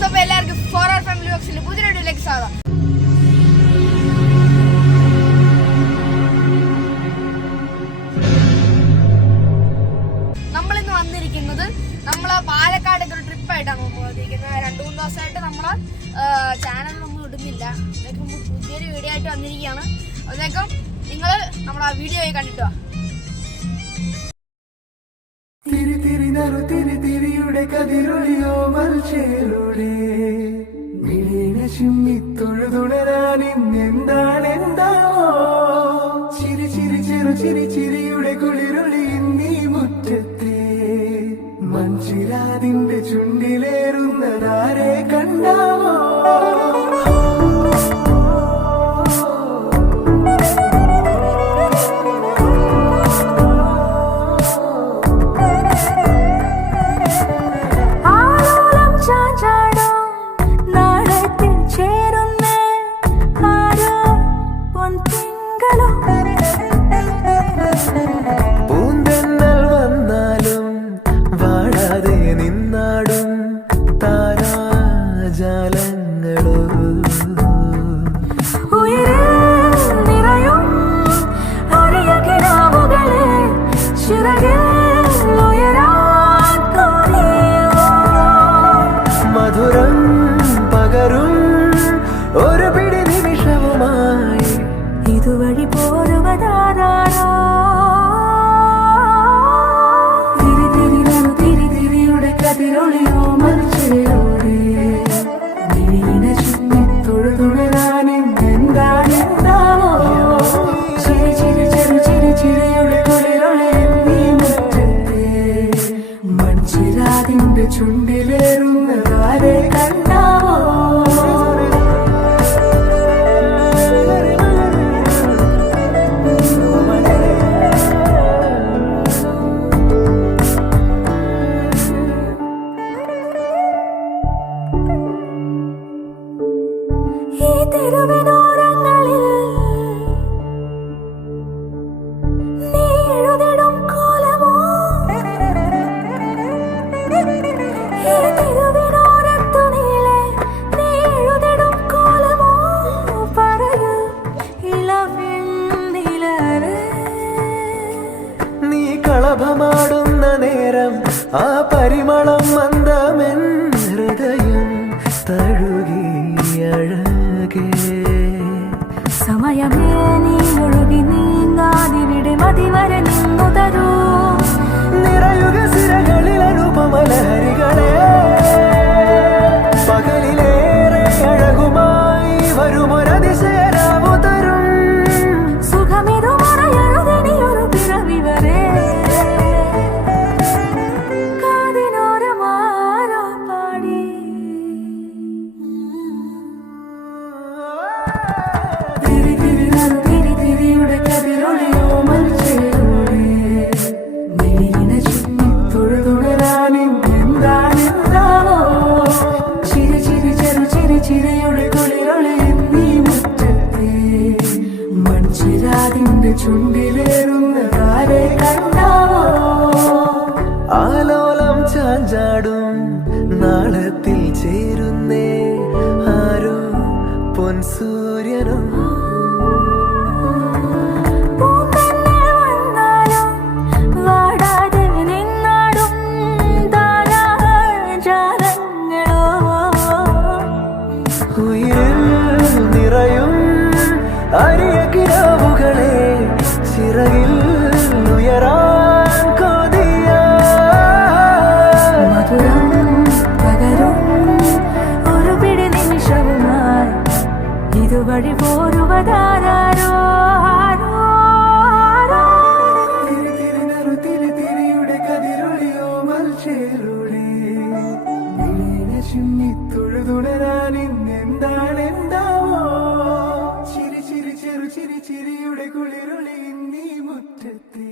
Friends, അപ്പോൾ എല്ലാവർക്കും four അവർ family വ്ലോഗ്സിന്റെ പുതിയ വീഡിയോയിലേക്ക് സ്വാഗതം. നമ്മളിന്ന് വന്നിരിക്കുന്നത് നമ്മള് പാലക്കാടൊക്കെ ഒരു ട്രിപ്പായിട്ടാണ് വന്നിരിക്കുന്നത്. 2-3 ദിവസമായിട്ട് നമ്മളെ ചാനലിലൊന്നും ഇടുന്നില്ല. അതൊക്കെ പുതിയൊരു വീഡിയോ ആയിട്ട് വന്നിരിക്കുകയാണ്. അതൊക്കെ നിങ്ങൾ നമ്മളെ വീഡിയോ കണ്ടിട്ടോ. തിരിയുടെ കതിരൊളിയോ മൽച്ചേരുടെ തൊഴുതുണരാൻ ഇന്നെന്താണെന്താവോ ചിരി ചിരി ചെറു ചിരി ചിരിയുടെ കുളിരൊളി നീ മുറ്റത്തെ മൺചിരാതിന്റെ ചുണ്ടിലേറുന്നതാരെ കണ്ടാവോ മധുരം പകരും ഒരു പിടി നിമിഷവുമായി ഇതുവഴി പോരുവതാരോ തിരിയുടെ കതിരൊളിയോ മൽച്ചേരോടെ തൊഴുതുണരാനും എന്താണെന്താവോ ചിരി ചിരി ചെറു ചിരി ചിരിയുടെ കുളിരൊളി നീ മുറ്റത്തെ മൺചിരാതിന്റെ ചുണ്ടിലേറുന്നതാരെ കണ്ടാവോ ഈ തെരുവിനോരങ്ങളിൽ നീ എഴുതിടും കോലമോ ഈ തെരുവിനോരത്തു നീളെ നീ എഴുതിടും കോലമോ പറയൂ ഇളവെണ്ണിലേ നീ കളഭമാടുന്ന നേരം ആ പരിമളം മന്ദമെൻ ഹൃദയം തഴുകി അഴകേ സമയമേ നീ ഒഴുകി നീങ്ങാതിവിടെ മതിവരെ നിന്നു തരൂ നിറയുക സിരകളിൽ അനുപമലഹരികളെ പകലിലേറെ അഴകുമായി വരുമൊരതിശയരാവു തരും സുഖമിതു മറയരുതെനിയൊരു പിറവി വരെ കാതിനോരമാരോ പാടി തിരിയുടെ കതിരൊളിയോ മൽച്ചേരോടെ തൊഴുതുണരാനും എന്താണെന്താവോ ചിരി ചിരി ചെറു ചിരി ചിരിയുടെ കുളിരൊളി നീ മുറ്റത്തെ മൺചിരാതിന്റെ ചുണ്ടിലേറുന്നതാരെ കണ്ടാവോ ആലോലം ചാഞ്ചാടും നാളത്തിൽ ചേരുന്നേ ആരോ പൊൻസൂര്യനും നിറയും അരിയ കിരാവുകളെ ചിറകിൽ ഉയരാൻ കൊതിയ മധുരം പകരും ഒരു പിടി നിമിഷവുമായി ഇതുവഴി പോരുവതാരോ തിരിയുടെ കതിരൊളിയോ മൽച്ചേരുടെ തൊഴുതുണരാൻ ഇന്നെന്താണെന്താവോ ചിരി ചിരി ചെറു ചിരി ചിരിയുടെ കുളിരൊളി നീ മുറ്റത്തെ